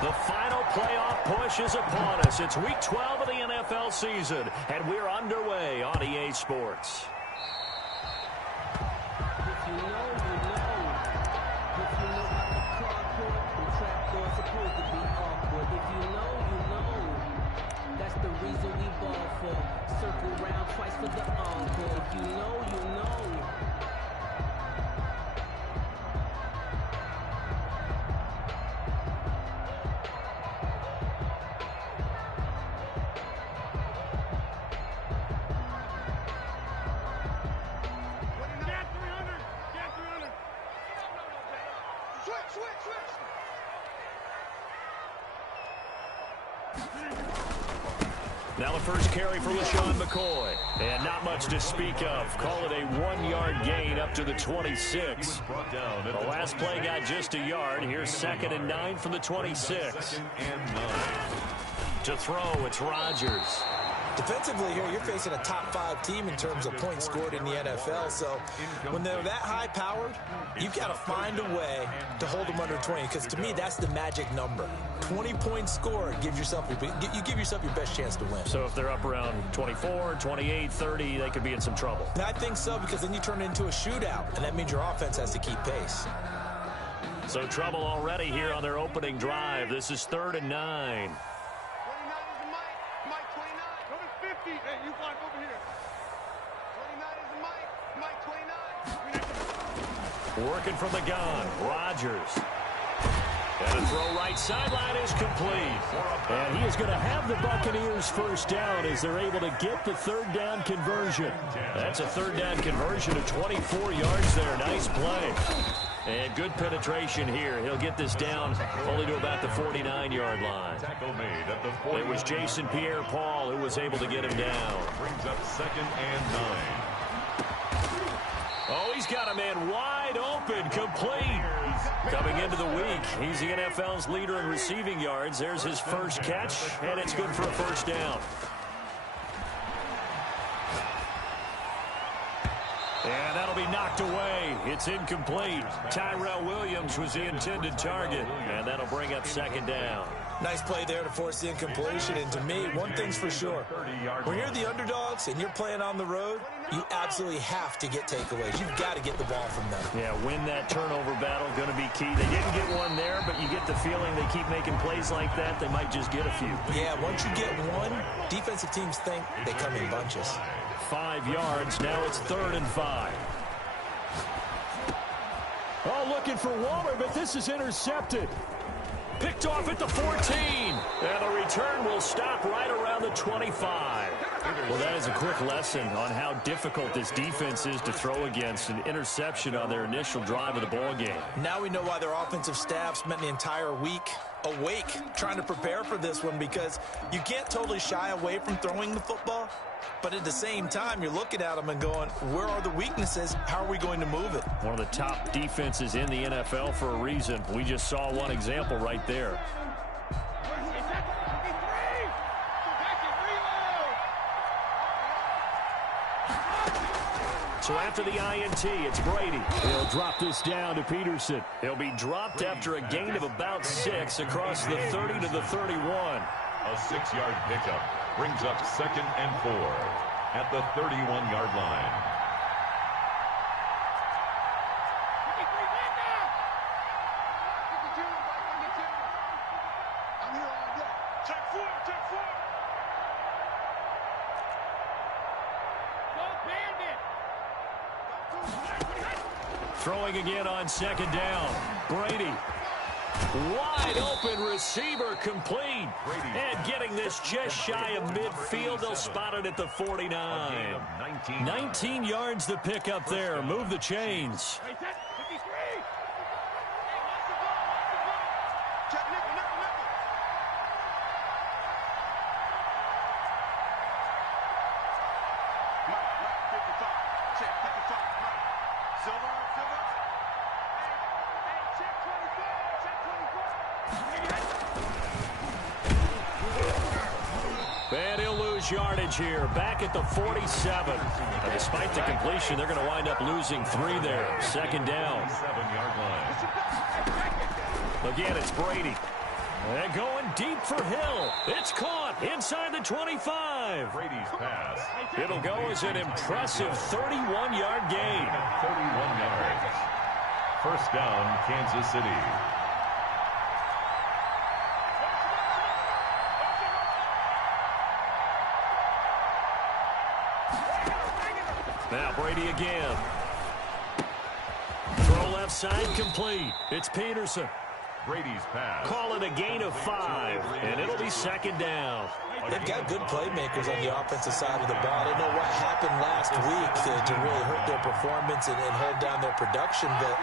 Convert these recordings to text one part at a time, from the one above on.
The final playoff push is upon us. It's Week 12 of the NFL season, and we're underway on EA Sports. If you know, you know. If you know how the cardboard and trapdoor supposed to be awkward. If you know, you know. That's the reason we ball for. Circle round twice for the encore. If you know, you know. Now the first carry for LaShawn McCoy. And not much to speak of. Call it a 1-yard gain up to the 26. The last play got just a yard. Here's 2nd and 9 from the 26. To throw, it's Rodgers. Defensively here, you're facing a top 5 team in terms of points scored in the NFL. So when they're that high powered, you've got to find a way to hold them under 20. Because to me, that's the magic number. 20 points scored, you give yourself your best chance to win. So if they're up around 24, 28, 30, they could be in some trouble. And I think so, because then you turn it into a shootout, and that means your offense has to keep pace. So trouble already here on their opening drive. This is 3rd and 9. Working from the gun, Rodgers. And the throw right sideline is complete. And he is going to have the Buccaneers first down as they're able to get the 3rd down conversion. That's a 3rd down conversion of 24 yards there. Nice play. And good penetration here. He'll get this down only to about the 49-yard line. It was Jason Pierre-Paul who was able to get him down. Brings up 2nd and 9. Oh, he's got a man wide open, complete. Coming into the week, he's the NFL's leader in receiving yards. There's his first catch, and it's good for a first down. And that'll be knocked away. It's incomplete. Tyrell Williams was the intended target, and that'll bring up 2nd down. Nice play there to force the incompletion. And to me, one thing's for sure. When you're the underdogs and you're playing on the road, you absolutely have to get takeaways. You've got to get the ball from them. Yeah, win that turnover battle, going to be key. They didn't get one there, but you get the feeling they keep making plays like that, they might just get a few. Yeah, once you get one, defensive teams think they come in bunches. 5 yards. Now it's 3rd and 5. Oh, looking for Waller, but this is intercepted. Picked off at the 14. And the return will stop right around the 25. Well, that is a quick lesson on how difficult this defense is to throw against. An interception on their initial drive of the ball game. Now we know why their offensive staff spent the entire week awake trying to prepare for this one, because you can't totally shy away from throwing the football. But at the same time, you're looking at them and going, where are the weaknesses? How are we going to move it? One of the top defenses in the NFL for a reason. We just saw one example right there. So after the INT, it's Brady. He'll drop this down to Peterson. He'll be dropped after a gain of about 6 across the 30 to the 31. A 6-yard pickup brings up 2nd and 4 at the 31-yard line. Throwing again on 2nd down. Brady. Wide open receiver, complete. And getting this just shy of midfield. They'll spot it at the 49. 19 yards to pick up there. Move the chains. And he'll lose yardage here, back at the 47. And despite the completion, they're going to wind up losing 3 there. 2nd down. 7-yard line. Again, it's Brady. And going deep for Hill. It's caught inside the 25. Brady's pass. It'll go as an impressive 31-yard gain. 31 yards. First down, Kansas City. Now Brady again. Throw left side complete. It's Peterson. Brady's pass. Call it a gain of 5, and it'll be second down. They've got good playmakers on the offensive side of the ball. I don't know what happened last week to really hurt their performance and hold down their production, but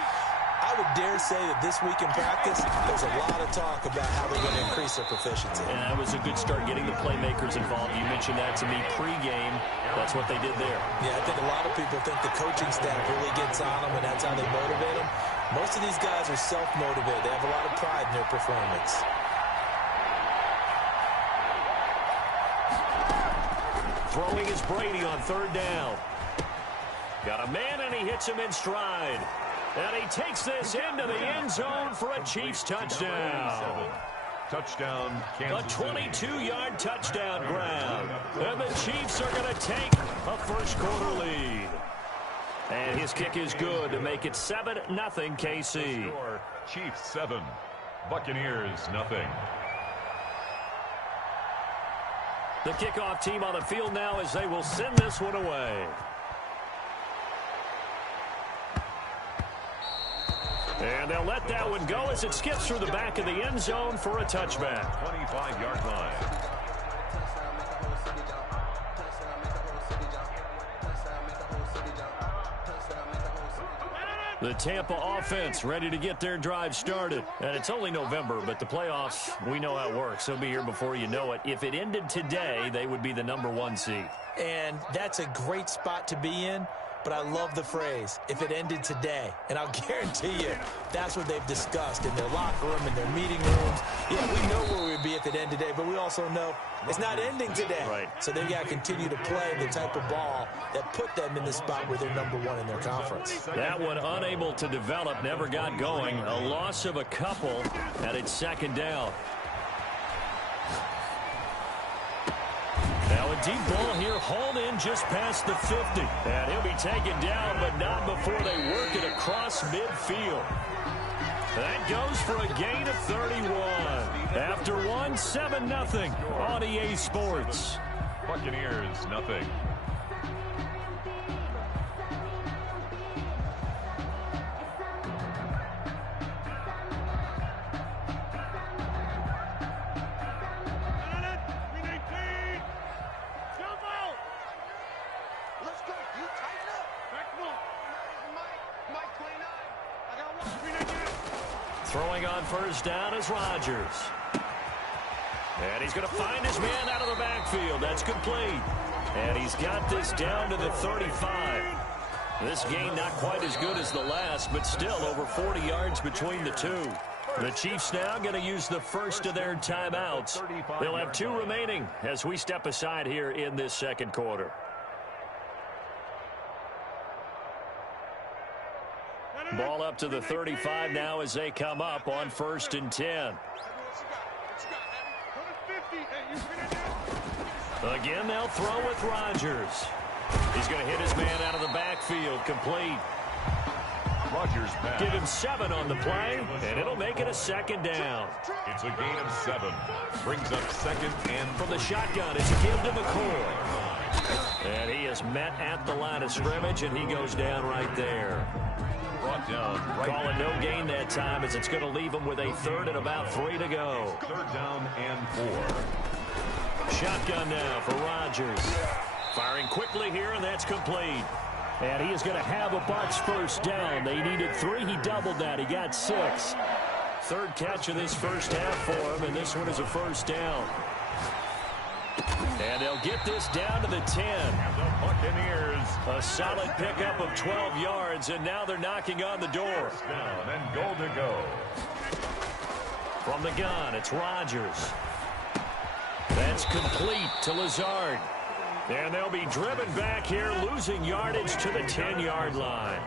I would dare say that this week in practice, there's a lot of talk about how they're going to increase their proficiency. And that was a good start getting the playmakers involved. You mentioned that to me pregame. That's what they did there. Yeah, I think a lot of people think the coaching staff really gets on them, and that's how they motivate them. Most of these guys are self-motivated. They have a lot of pride in their performance. Throwing is Brady on third down. Got a man, and he hits him in stride. And he takes this into the end zone for a Chiefs touchdown. Touchdown, Kansas A 22-yard touchdown grab. And the Chiefs are going to take a first-quarter lead. And his kick is good to make it 7-0 KC. Chiefs 7, Buccaneers 0. The kickoff team on the field now as they will send this one away. And they'll let that one go as it skips through the back of the end zone for a touchback. 25-yard line. The Tampa offense ready to get their drive started. And it's only November, but the playoffs, we know how it works. They'll be here before you know it. If it ended today, they would be the #1 seed. And that's a great spot to be in. But I love the phrase, if it ended today. And I'll guarantee you, that's what they've discussed in their locker room, in their meeting rooms. Yeah, we know where we'd be if it ended today, but we also know it's not ending today. Right. So they've got to continue to play the type of ball that put them in the spot where they're #1 in their conference. That one unable to develop, never got going. A loss of a couple, and it's second down. Now a deep ball here, hauled in just past the 50. And he'll be taken down, but not before they work it across midfield. That goes for a gain of 31. After one, 7-0 on EA Sports. Buccaneers 0. Throwing on first down is Rodgers. And he's going to find his man out of the backfield. That's complete. And he's got this down to the 35. This gain not quite as good as the last, but still over 40 yards between the two. The Chiefs now going to use the first of their timeouts. They'll have 2 remaining as we step aside here in this second quarter. Ball up to the 35 now as they come up on 1st and 10. Again, they'll throw with Rodgers. He's going to hit his man out of the backfield, complete. Rodgers pass. Give him 7 on the play, and it'll make it a second down. It's a gain of 7. Brings up second and From the shotgun, it's a give to McCoy. And he is met at the line of scrimmage, and he goes down right there. brought down. Call it no gain that time as it's going to leave him with a 3rd and about 3 to go. 3rd down and 4. Shotgun now for Rodgers. Firing quickly here, and that's complete. And he is going to have a Bucs first down. They needed 3. He doubled that. He got 6. 3rd catch of this first half for him, and this one is a first down. And they'll get this down to the 10. The Buccaneers. A solid pickup of 12 yards, and now they're knocking on the door. Down and goal to go. From the gun, it's Rodgers. That's complete to Lazard. And they'll be driven back here, losing yardage to the 10-yard line.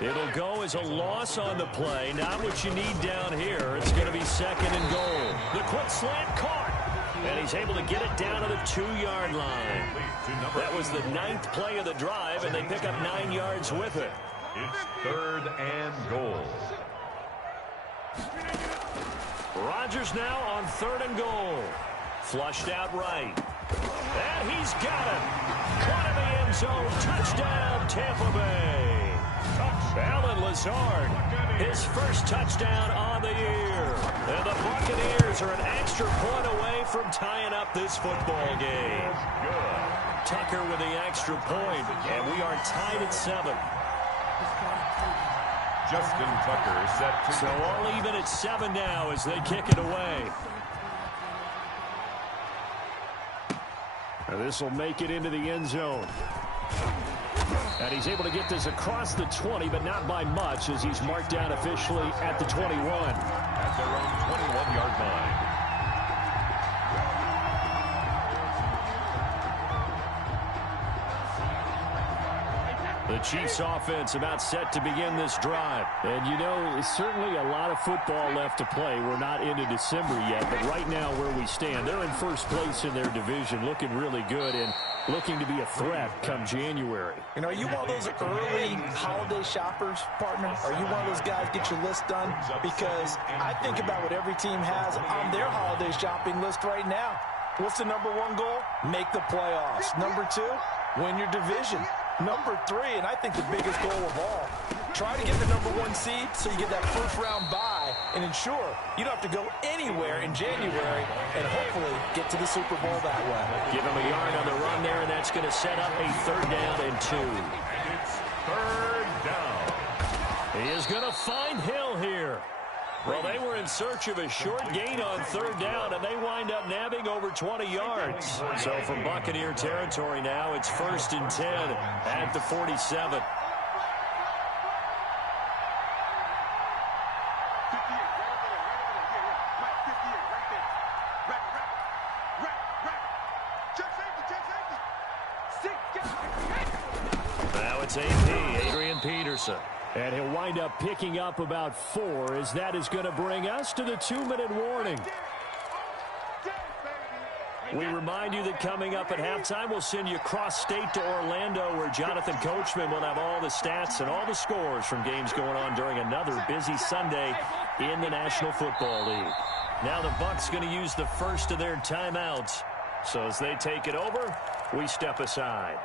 It'll go as a loss on the play. Not what you need down here. It's going to be 2nd and goal. The quick slant caught. And he's able to get it down to the 2-yard line. That was the 9th play of the drive, and they pick up 9 yards with it. It's 3rd and goal. Rodgers now on 3rd and goal. Flushed out right. And he's got it. Caught in the end zone. Touchdown, Tampa Bay. Allen Lazard, his first touchdown on the year. And the Buccaneers are an extra point away from tying up this football game. Tucker with the extra point, and we are tied at 7. Justin Tucker set to... So all even at 7 now as they kick it away. Now this will make it into the end zone. And he's able to get this across the 20, but not by much as he's marked down officially at the 21. At their own 21-yard line. The Chiefs offense about set to begin this drive. And, you know, certainly a lot of football left to play. We're not into December yet, but right now where we stand, they're in first place in their division, looking really good and looking to be a threat come January. You know, are you one of those early holiday shoppers, partner? Are you one of those guys get your list done? Because I think about what every team has on their holiday shopping list right now. What's the number 1 goal? Make the playoffs. Number 2, win your division. Number 3, and I think the biggest goal of all, try to get the number 1 seed so you get that first-round bye and ensure you don't have to go anywhere in January and hopefully get to the Super Bowl that way. Give him a yard on the run there, and that's going to set up a 3rd down and 2. And it's 3rd down. He is going to find Hill here. Well, they were in search of a short gain on 3rd down, and they wind up nabbing over 20 yards. So from Buccaneer territory now, it's 1st and 10 at the 47. Now it's AP, Adrian Peterson. And he'll wind up picking up about 4 as that is going to bring us to the 2-minute warning. We remind you that coming up at halftime, we'll send you cross-state to Orlando where Jonathan Coachman will have all the stats and all the scores from games going on during another busy Sunday in the National Football League. Now the Bucs going to use the first of their timeouts. So as they take it over, we step aside.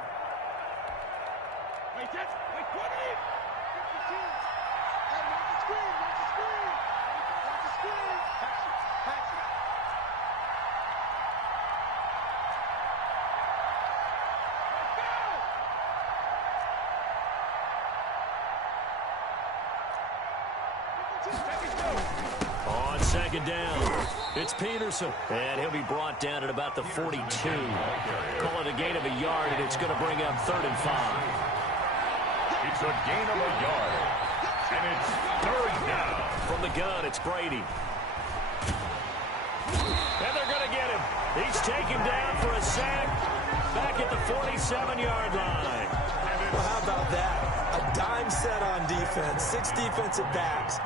On 2nd down, it's Peterson, and he'll be brought down at about the 42. Call it a gain of a yard, and it's going to bring up 3rd and 5. It's a gain of a yard, and it's 3rd down. From the gun, it's Brady. And they're going to get him. He's taken down for a sack back at the 47-yard line. Well, how about that? A dime set on defense, 6 defensive backs.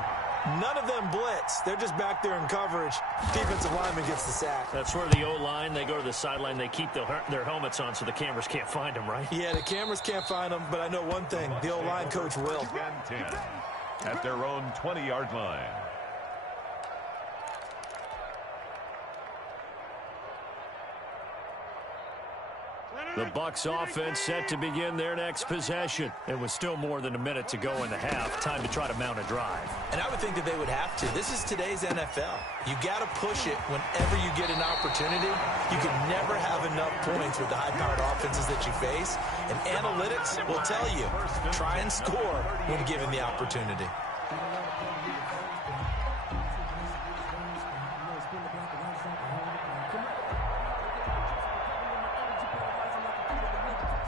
None of them blitz. They're just back there in coverage. Defensive lineman gets the sack. That's where the O-line, they go to the sideline, they keep their helmets on so the cameras can't find them, right? Yeah, the cameras can't find them, but I know one thing. The O-line coach will. 10 at their own 20-yard line. The Bucs offense set to begin their next possession. And with still more than a minute to go in the half, time to try to mount a drive. And I would think that they would have to. This is today's NFL. You got to push it whenever you get an opportunity. You can never have enough points with the high-powered offenses that you face. And analytics will tell you, try and score when given the opportunity.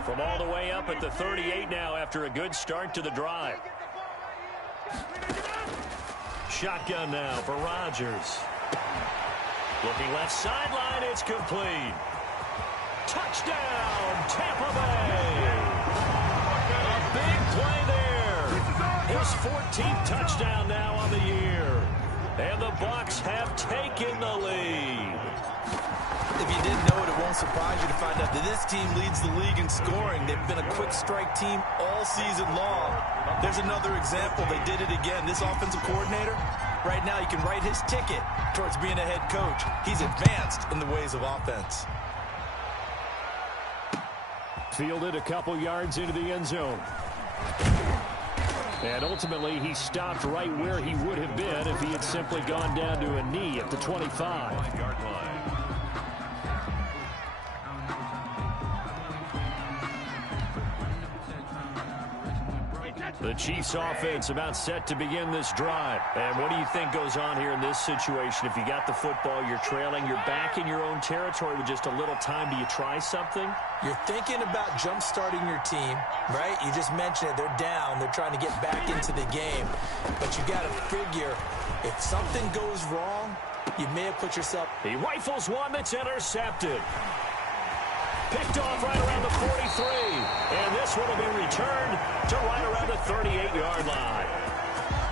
From all the way up at the 38 now after a good start to the drive. Shotgun now for Rodgers. Looking left sideline, it's complete. Touchdown, Tampa Bay. A big play there. His 14th touchdown now on the year. And the Bucs have taken the lead. won't surprise you to find out that this team leads the league in scoring. They've been a quick strike team all season long. There's another example. They did it again. This offensive coordinator, right now, you can write his ticket towards being a head coach. He's advanced in the ways of offense. Fielded a couple yards into the end zone. And ultimately, he stopped right where he would have been if he had simply gone down to a knee at the 25-yard line. The Chiefs offense about set to begin this drive. And what do you think goes on here in this situation? If you got the football, you're trailing, you're back in your own territory with just a little time. Do you try something? You're thinking about jump-starting your team, right? You just mentioned it. They're down. They're trying to get back into the game. But you got to figure, if something goes wrong, you may have put yourself... He rifles one that's intercepted. Picked off right around the 43. And this one will be returned to right around the 38-yard line.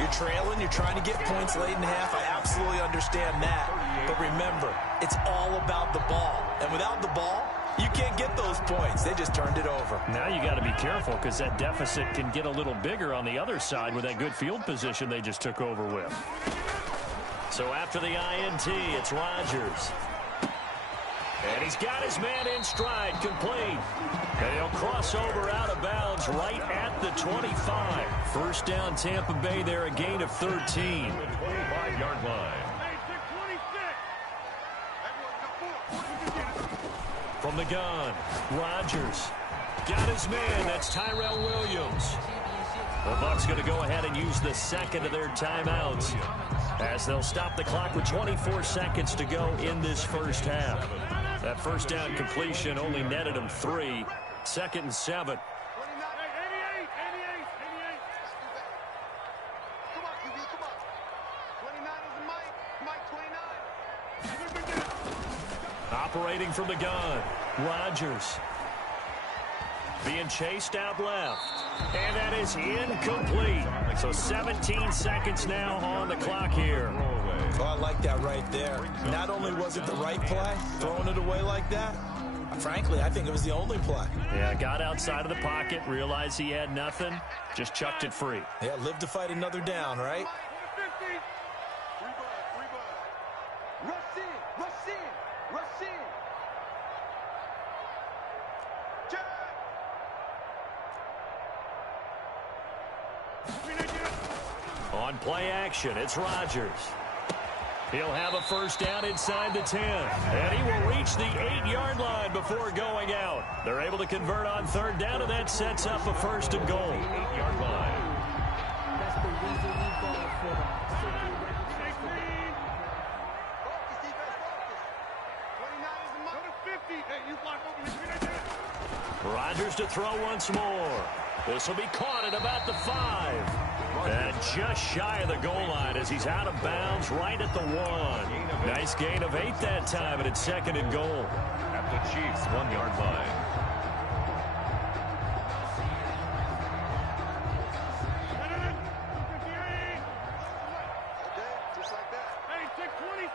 You're trailing. You're trying to get points late in half. I absolutely understand that. But remember, it's all about the ball. And without the ball, you can't get those points. They just turned it over. Now you got to be careful because that deficit can get a little bigger on the other side with that good field position they just took over with. So after the INT, it's Rodgers. And he's got his man in stride, complete. And he'll cross over out of bounds right at the 25. First down, Tampa Bay there, a gain of 13. 25-yard line. From the gun, Rodgers. Got his man, that's Tyrell Williams. The Bucs going to go ahead and use the second of their timeouts as they'll stop the clock with 24 seconds to go in this first half. That first down completion only netted him 3. 2nd and 7. Operating from the gun, Rodgers. Being chased out left. And that is incomplete. So 17 seconds now on the clock here. Oh, I like that right there. Not only was it the right play, throwing it away like that, frankly, I think it was the only play. Yeah, got outside of the pocket, realized he had nothing, just chucked it free. Yeah, live to fight another down, right? On play action, it's Rodgers. He'll have a first down inside the 10. And he will reach the 8-yard line before going out. They're able to convert on third down, and that sets up a first and goal. 8-yard line. That's the reason we ball for them. Rodgers to throw once more. This will be caught at about the 5. And just shy of the goal line as he's out of bounds right at the 1. Nice gain of 8 that time, and it's 2nd and goal. At the Chiefs' 1-yard line. Just like that. Hey, check 26.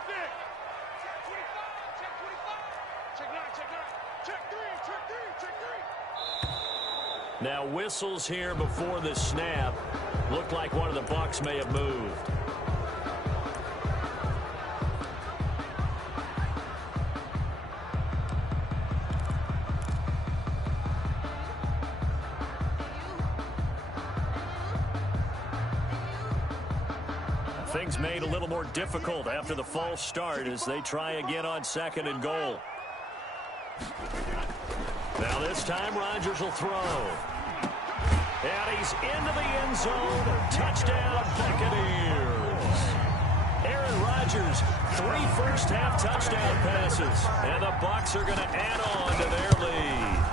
Check 25. Check 25. Check 9. Check 9. Check 3. Check 3. Check 3. Now whistles here before the snap. Looked like one of the Bucs may have moved. Things made a little more difficult after the false start as they try again on 2nd and goal. Now this time Rodgers will throw. And he's into the end zone. Touchdown, Buccaneers. Aaron Rodgers, 3 first-half touchdown passes. And the Bucs are going to add on to their lead.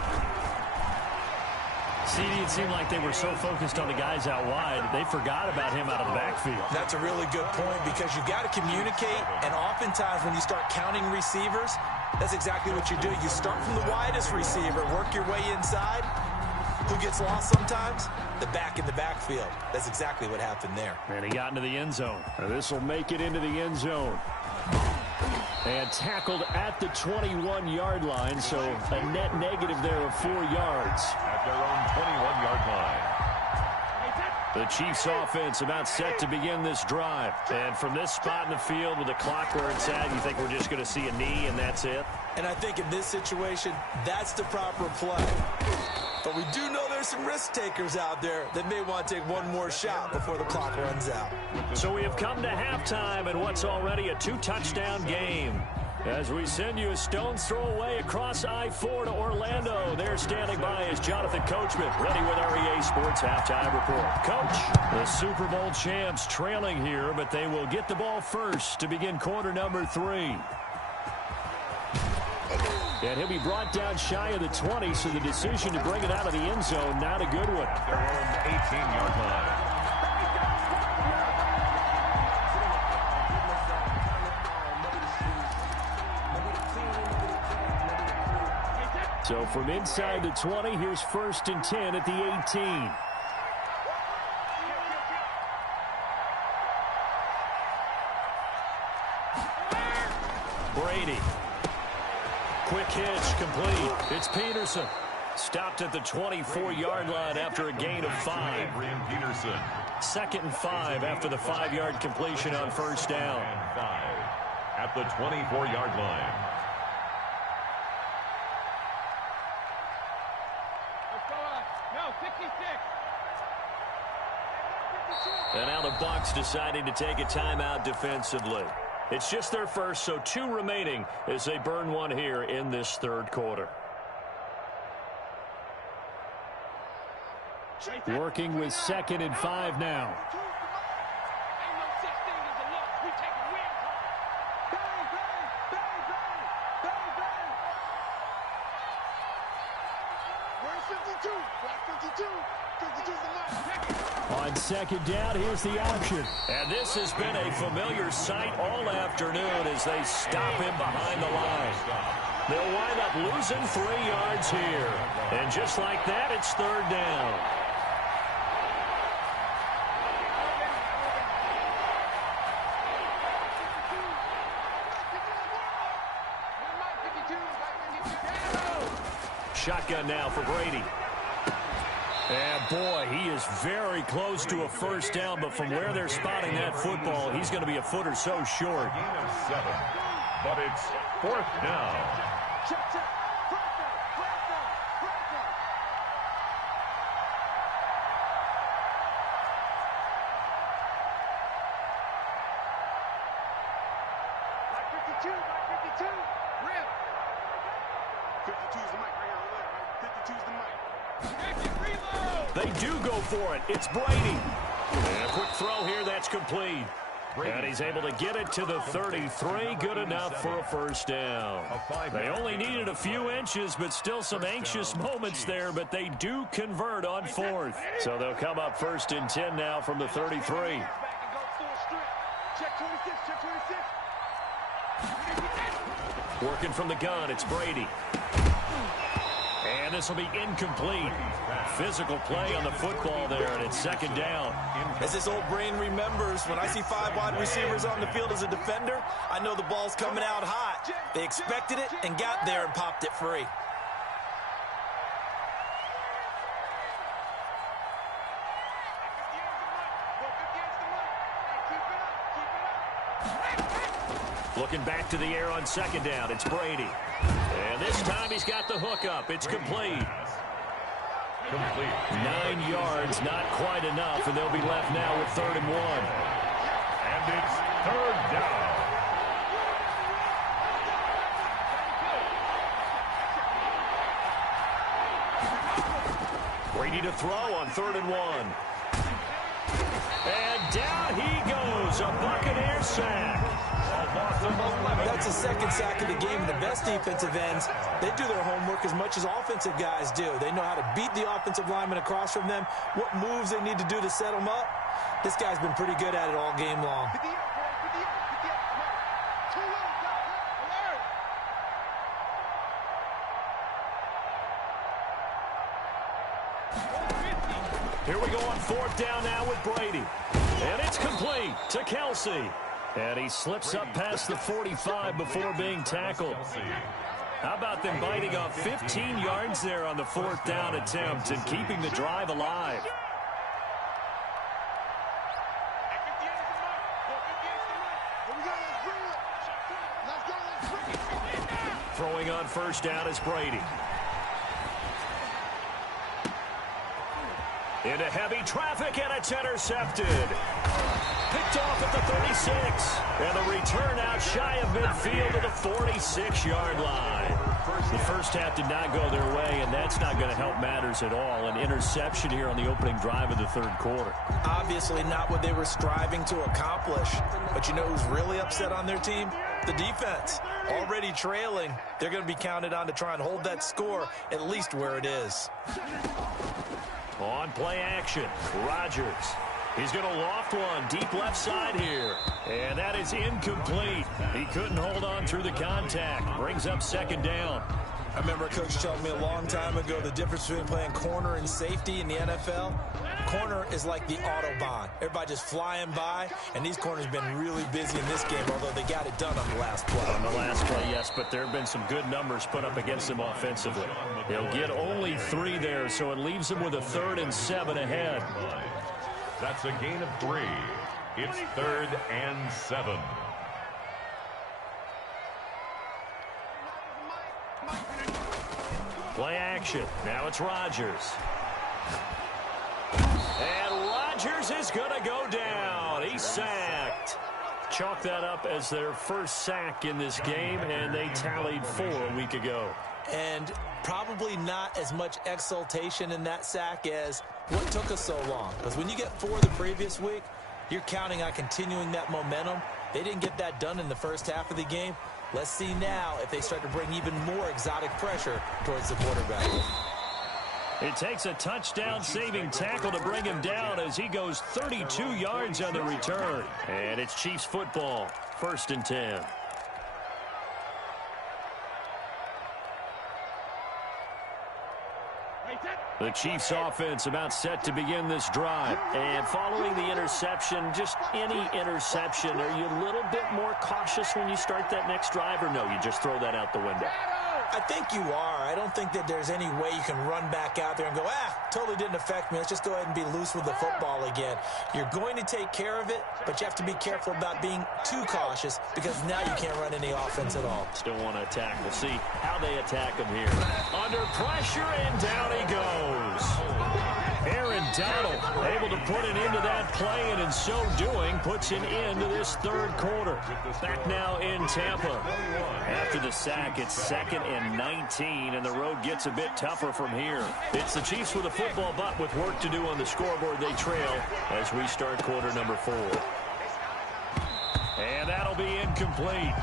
CD, it seemed like they were so focused on the guys out wide, they forgot about him out of the backfield. That's a really good point because you've got to communicate, and oftentimes when you start counting receivers, that's exactly what you do. You start from the widest receiver, work your way inside. Who gets lost sometimes? The back in the backfield. That's exactly what happened there. And he got into the end zone. This will make it into the end zone. And tackled at the 21-yard line, so a net negative there of 4 yards. At their own 21-yard line. The Chiefs offense about set to begin this drive. And from this spot in the field with the clock where it's at, you think we're just going to see a knee and that's it? And I think in this situation, that's the proper play. But we do know there's some risk takers out there that may want to take one more shot before the clock runs out. So we have come to halftime in what's already a 2-touchdown game. As we send you a stone's throw away across I-4 to Orlando. There standing by is Jonathan Coachman, ready with our EA Sports Halftime Report. Coach, the Super Bowl champs trailing here, but they will get the ball first to begin quarter number 3. And he'll be brought down shy of the 20, so the decision to bring it out of the end zone, not a good one. Their own 18-yard line. So from inside the 20, here's 1st and 10 at the 18. Brady. Quick hitch, complete. It's Peterson. Stopped at the 24-yard line after a gain of 5. Peterson. 2nd and 5 after the 5-yard completion on 1st down. And 5 at the 24-yard line. And now the Bucs deciding to take a timeout defensively. It's just their first, so 2 remaining as they burn one here in this 3rd quarter. Working with 2nd and 5 now. On 2nd down, here's the option. And this has been a familiar sight all afternoon as they stop him behind the line. They'll wind up losing 3 yards here. And just like that, it's 3rd down. Shotgun now for Brady. And boy, he is very close to a 1st down, but from where they're spotting that football, he's going to be a foot or so short. Gain of 7, but it's 4th down. They do go for it. It's Brady. And a quick throw here that's complete. And he's able to get it to the 33. Good enough for a 1st down. They only needed a few inches, but still some anxious moments there, but they do convert on 4th. So they'll come up 1st and 10 now from the 33. Working from the gun, it's Brady. And this will be incomplete. Physical play on the football there, and it's 2nd down. As this old brain remembers, when I see 5 wide receivers on the field as a defender, I know the ball's coming out hot. They expected it and got there and popped it free. Looking back to the air on 2nd down, it's Brady. And this time he's got the hook up. It's complete. 9 yards, not quite enough, and they'll be left now with 3rd and 1. And it's 3rd down. Brady to throw on 3rd and 1. And down he goes, a Buccaneer sack. That's the 2nd sack of the game, and the best defensive ends, they do their homework as much as offensive guys do. They know how to beat the offensive lineman across from them, what moves they need to do to set them up. This guy's been pretty good at it all game long. Here we go on 4th down now with Brady. And it's complete to Kelsey. And he slips up past the 45 before being tackled. How about them biting off 15 yards there on the 4th down attempt and keeping the drive alive? Throwing on 1st down is Brady. Into heavy traffic, and it's intercepted. Picked off at the 36. And the return out shy of midfield to the 46-yard line. The first half did not go their way, and that's not going to help matters at all. An interception here on the opening drive of the 3rd quarter. Obviously not what they were striving to accomplish. But you know who's really upset on their team? The defense. Already trailing. They're going to be counted on to try and hold that score at least where it is. On play action, Rodgers. He's going to loft one deep left side here. And that is incomplete. He couldn't hold on through the contact. Brings up 2nd down. I remember a coach telling me a long time ago the difference between playing corner and safety in the NFL. Corner is like the Autobahn. Everybody just flying by, and these corners have been really busy in this game, although they got it done on the last play. On the last play, yes, but there have been some good numbers put up against them offensively. They'll get only 3 there, so it leaves them with a 3rd and 7 ahead. That's a gain of 3. It's 3rd and 7. Play action. Now it's Rodgers. And Rodgers is going to go down. He's sacked. Chalk that up as their first sack in this game, and they tallied 4 a week ago. And probably not as much exultation in that sack as what took us so long. Because when you get 4 the previous week, you're counting on continuing that momentum. They didn't get that done in the first half of the game. Let's see now if they start to bring even more exotic pressure towards the quarterback. It takes a touchdown-saving tackle to bring him down as he goes 32 yards on the return. And it's Chiefs football, 1st and 10. The Chiefs offense about set to begin this drive. And following the interception, just any interception, are you a little bit more cautious when you start that next drive, or no, you just throw that out the window? I think you are. I don't think that there's any way you can run back out there and go, totally didn't affect me. Let's just go ahead and be loose with the football again. You're going to take care of it, but you have to be careful about being too cautious because now you can't run any offense at all. Still want to attack. We'll see how they attack him here. Under pressure, and down he goes. Aaron Donald able to put an end to that play, and in so doing puts an end to this 3rd quarter. Back now in Tampa. After the sack, it's 2nd and 19, and the road gets a bit tougher from here. It's the Chiefs with a football, but with work to do on the scoreboard, they trail as we start quarter number 4. And that'll be incomplete.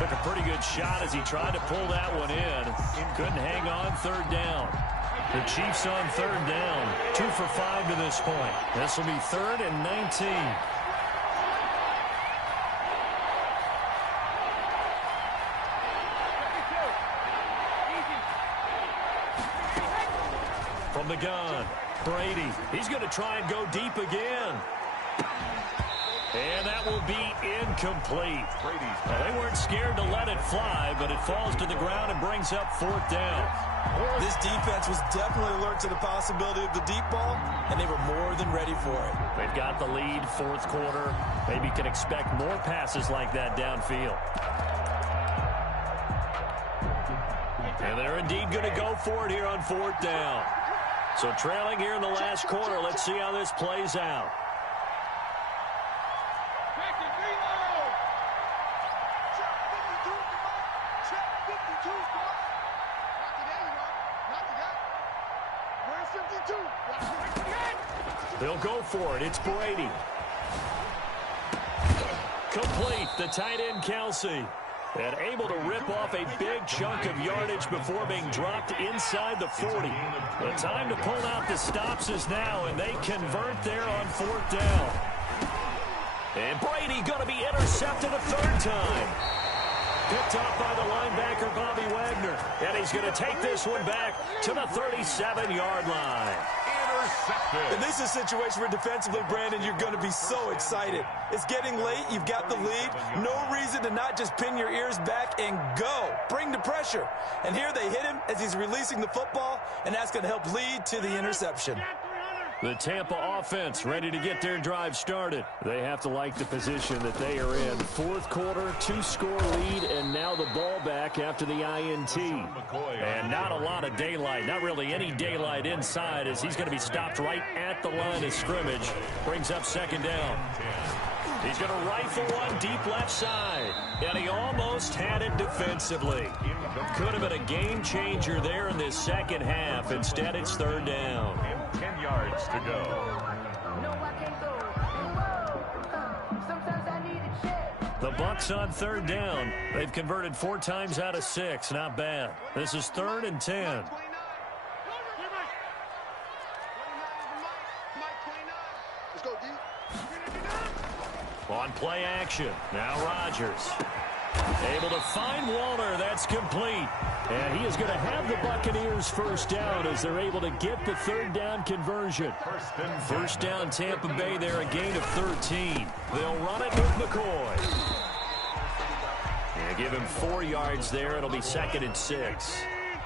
Took a pretty good shot as he tried to pull that one in. Couldn't hang on 3rd down. The Chiefs on 3rd down. 2 for 5 to this point. This will be 3rd and 19. From the gun, Brady. He's going to try and go deep again. And that will be incomplete. Well, they weren't scared to let it fly, but it falls to the ground and brings up 4th down. This defense was definitely alert to the possibility of the deep ball, and they were more than ready for it. They've got the lead, 4th quarter. Maybe can expect more passes like that downfield. And they're indeed going to go for it here on 4th down. So trailing here in the last quarter, let's see how this plays out. They'll go for it. It's Brady. Complete. The tight end, Kelsey. And able to rip off a big chunk of yardage before being dropped inside the 40. The time to pull out the stops is now, and they convert there on 4th down. And Brady going to be intercepted a 3rd time. Picked off by the linebacker, Bobby Wagner. And he's going to take this one back to the 37-yard line. intercepted. And this is a situation where defensively, Brandon, you're going to be so excited. It's getting late. You've got the lead. No reason to not just pin your ears back and go. Bring the pressure. And here they hit him as he's releasing the football, and that's going to help lead to the interception. The Tampa offense ready to get their drive started. They have to like the position that they are in. Fourth quarter, 2-score lead, and now the ball back after the INT. And not a lot of daylight, not really any daylight inside, as he's going to be stopped right at the line of scrimmage. Brings up second down. He's going to rifle one deep left side, and he almost had it defensively. Could have been a game changer there in this second half. Instead, it's third down. 10 yards to go. The Bucs on third down. They've converted 4 times out of 6. Not bad. This is 3rd and 10. On play action. Now Rodgers. Able to find Walter. That's complete. And he is going to have the Buccaneers first down as they're able to get the third down conversion. First down Tampa Bay there, a gain of 13. They'll run it with McCoy. And give him 4 yards there. It'll be 2nd and 6.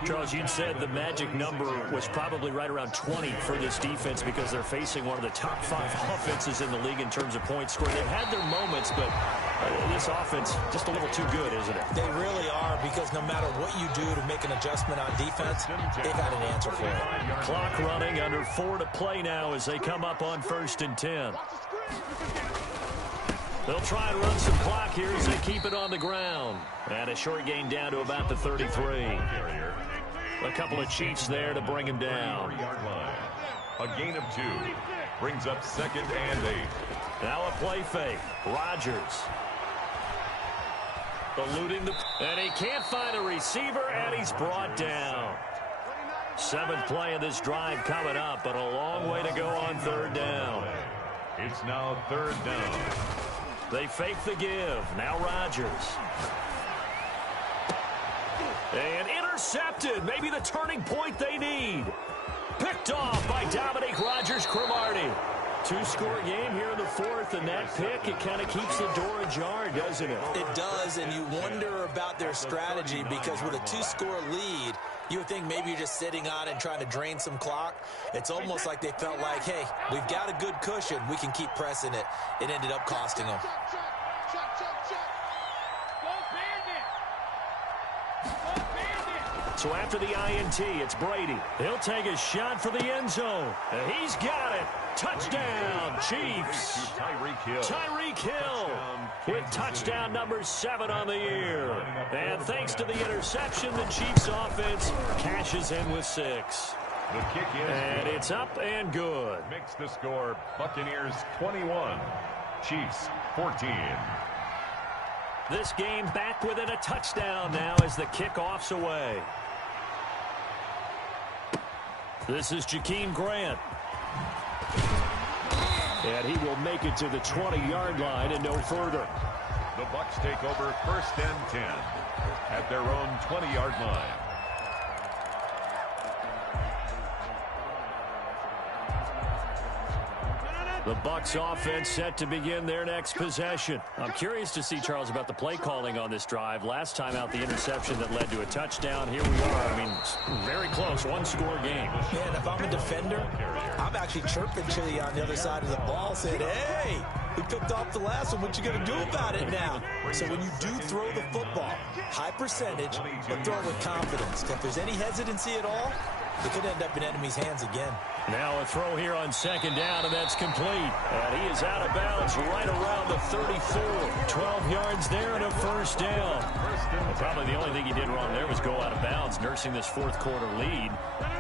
Charles, you said the magic number was probably right around 20 for this defense because they're facing one of the top 5 offenses in the league in terms of points scored. They've had their moments, but this offense just a little too good, isn't it? They really are, because no matter what you do to make an adjustment on defense, they got an answer for it. Clock running, under 4 to play now as they come up on 1st and 10. They'll try and run some clock here as they keep it on the ground. And a short gain down to about the 33. A couple of cheats there to bring him down. A gain of 2. Brings up 2nd and 8. Now a play fake. Rodgers. Eluding the... And he can't find a receiver, and he's brought down. 7th play of this drive coming up, but a long way to go on 3rd down. It's now 3rd down. They fake the give. Now Rodgers. And intercepted. Maybe the turning point they need. Picked off by Dominique Rodgers-Cromartie. 2-score game here in the 4th, and that pick, it kind of keeps the door ajar, doesn't it? It does, and you wonder about their strategy, because with a 2-score lead, you would think maybe you're just sitting on it and trying to drain some clock. It's almost like they felt like, hey, we've got a good cushion. We can keep pressing it. It ended up costing them. So after the INT, it's Brady. He'll take a shot for the end zone. And he's got it. Touchdown, Chiefs. Tyreek Hill with touchdown number 7 on the year. And thanks to the interception, the Chiefs offense cashes in with 6. The kick is and it's up and good. Makes the score Buccaneers 21, Chiefs 14. This game back within a touchdown now as the kickoff's away. This is Jakeem Grant. And he will make it to the 20-yard line and no further. The Bucs take over 1st and 10 at their own 20-yard line. The Bucs offense set to begin their next possession. I'm curious to see, Charles, about the play calling on this drive. Last time out, the interception that led to a touchdown. Here we are. I mean, very close, 1-score game. Man, if I'm a defender, I'm actually chirping to you on the other side of the ball saying, hey, we picked off the last one. What you going to do about it now? So when you do throw the football, high percentage, but throw it with confidence. If there's any hesitancy at all, it could end up in enemy's hands again. Now a throw here on 2nd down, and that's complete. And he is out of bounds right around the 34. 12 yards there and a 1st down. Well, probably the only thing he did wrong there was go out of bounds, nursing this 4th quarter lead.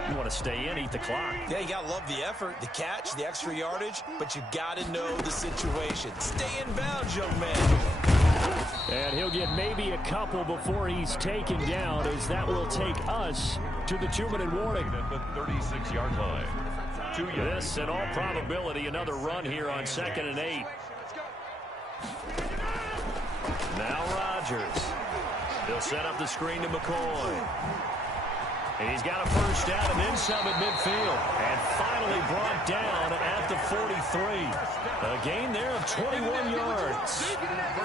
You want to stay in, eat the clock. Yeah, you got to love the effort, the catch, the extra yardage, but you got to know the situation. Stay in bounds, young man. And he'll get maybe a couple before he's taken down, as that will take us to the 2-minute warning. At the 36-yard line. This, in all probability, another run here on 2nd and 8. Now Rodgers. He'll set up the screen to McCoy. And he's got a first down and then some at midfield. And finally brought down at the 43. A gain there of 21 yards.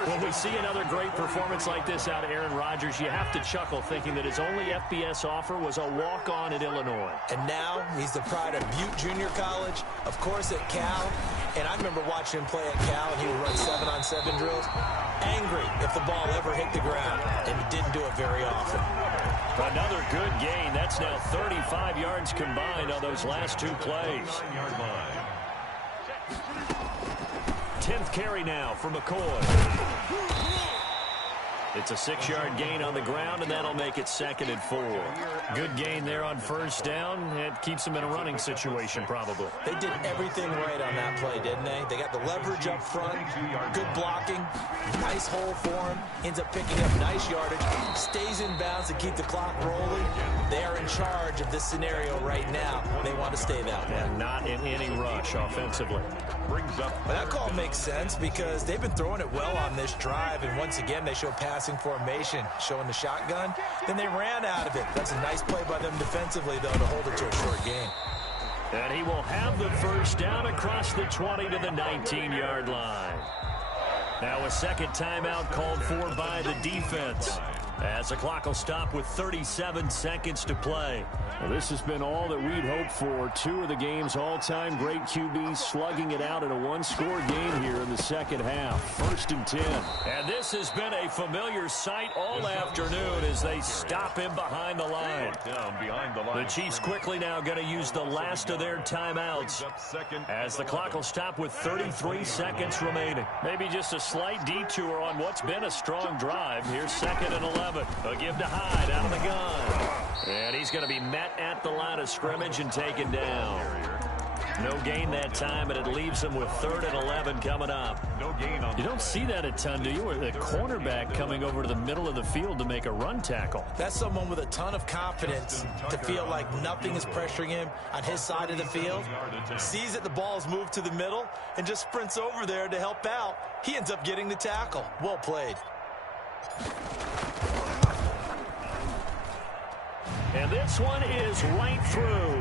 When we see another great performance like this out of Aaron Rodgers, you have to chuckle thinking that his only FBS offer was a walk-on at Illinois. And now he's the pride of Butte Junior College, of course at Cal. And I remember watching him play at Cal, and he would run 7-on-7 drills. Angry if the ball ever hit the ground, and he didn't do it very often. Another good gain. That's now 35 yards combined on those last two plays. 10th carry now for McCoy. It's a 6-yard gain on the ground, and that'll make it 2nd and 4. Good gain there on first down. It keeps them in a running situation, probably. They did everything right on that play, didn't they? They got the leverage up front, good blocking, nice hole for him, ends up picking up nice yardage, stays in bounds to keep the clock rolling. They are in charge of this scenario right now. They want to stay that way. And not in any rush offensively. But that call makes sense because they've been throwing it well on this drive, and once again they show passing formation, showing the shotgun. Then they ran out of it. That's a nice play by them defensively, though, to hold it to a short gain. And he will have the first down across the 20 to the 19-yard line. Now a second timeout called for by the defense, as the clock will stop with 37 seconds to play. Well, this has been all that we'd hoped for. Two of the game's all-time great QBs slugging it out in a one-score game here in the second half. 1st and 10. And this has been a familiar sight all afternoon as they stop him behind the line. The Chiefs quickly now going to use the last of their timeouts as the clock will stop with 33 seconds remaining. Maybe just a slight detour on what's been a strong drive. Here's 2nd and 11. A give to Hyde out of the gun. And he's going to be met at the line of scrimmage and taken down. No gain that time, and it leaves him with 3rd and 11 coming up. You don't see that a ton, do you? Or the cornerback coming over to the middle of the field to make a run tackle. That's someone with a ton of confidence to feel like nothing is pressuring him on his side of the field. Sees that the ball is moved to the middle and just sprints over there to help out. He ends up getting the tackle. Well played. And this one is right through.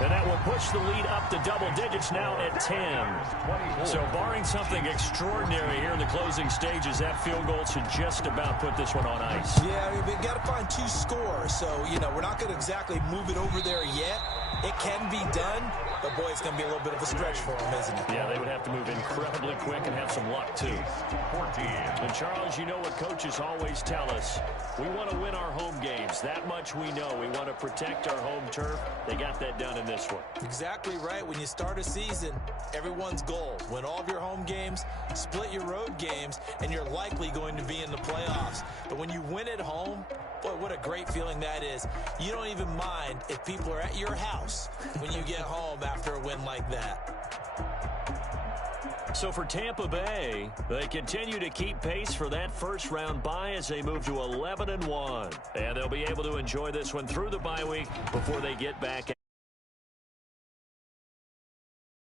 And that will push the lead up to double digits now at 10. So barring something extraordinary here in the closing stages, that field goal should just about put this one on ice. Yeah, we've got to find 2 scores. So, we're not going to exactly move it over there yet. It can be done, but boy, it's going to be a little bit of a stretch for them, isn't it? Yeah, they would have to move incredibly quick and have some luck, too. 14. And, Charles, you know what coaches always tell us. We want to win our home games. That much we know. We want to protect our home turf. They got that done in this one. Exactly right. When you start a season, everyone's goal, win all of your home games, split your road games, and you're likely going to be in the playoffs. But when you win at home, boy, what a great feeling that is. You don't even mind if people are at your house when you get home after a win like that. So for Tampa Bay, they continue to keep pace for that first-round bye as they move to 11-1. And they'll be able to enjoy this one through the bye week before they get back